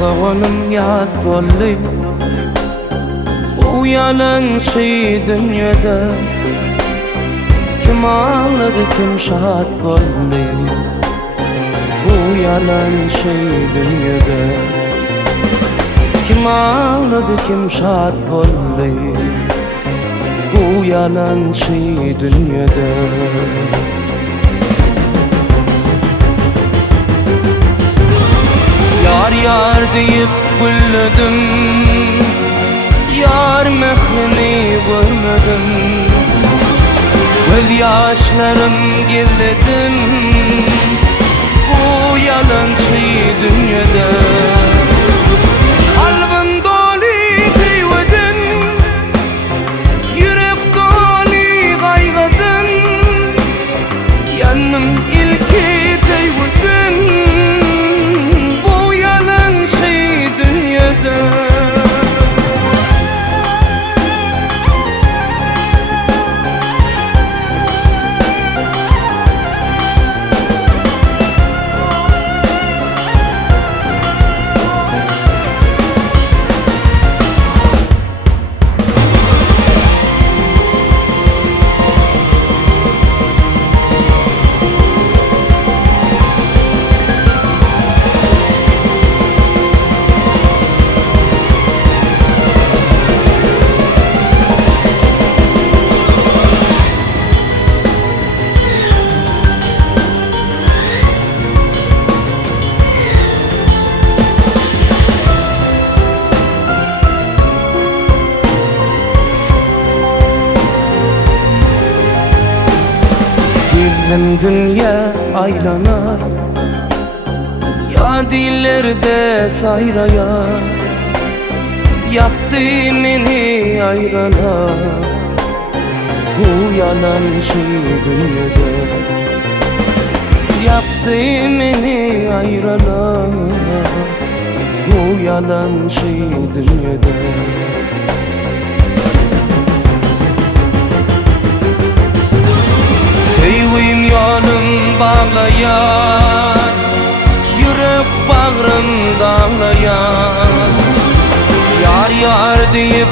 Soğanım yad bolly bu yalan şey dünyada. Kim ağladı kim şad bolly bu yalan şey dünyada. Kim ağladı kim şad bolly bu yalan şey dünyada. Yar yar deyip güldüm, yar mehrini görmedim. Göz yaşlarım gizledim bu yalan şey dünyada. Kalbim dolu sevdin, yürek dolu kaygıdın. Yanım ilki sevdin bu yalan şey dünyada. Bizim dünya aylana, ya dillerde sayraya. Yaptı beni ayrana bu yalan şey dünyada. Yaptı beni ayrana bu yalan şey dünyada. Sevgim yolum bağlayan, yürek bağrım dağlayan. Yar yar deyip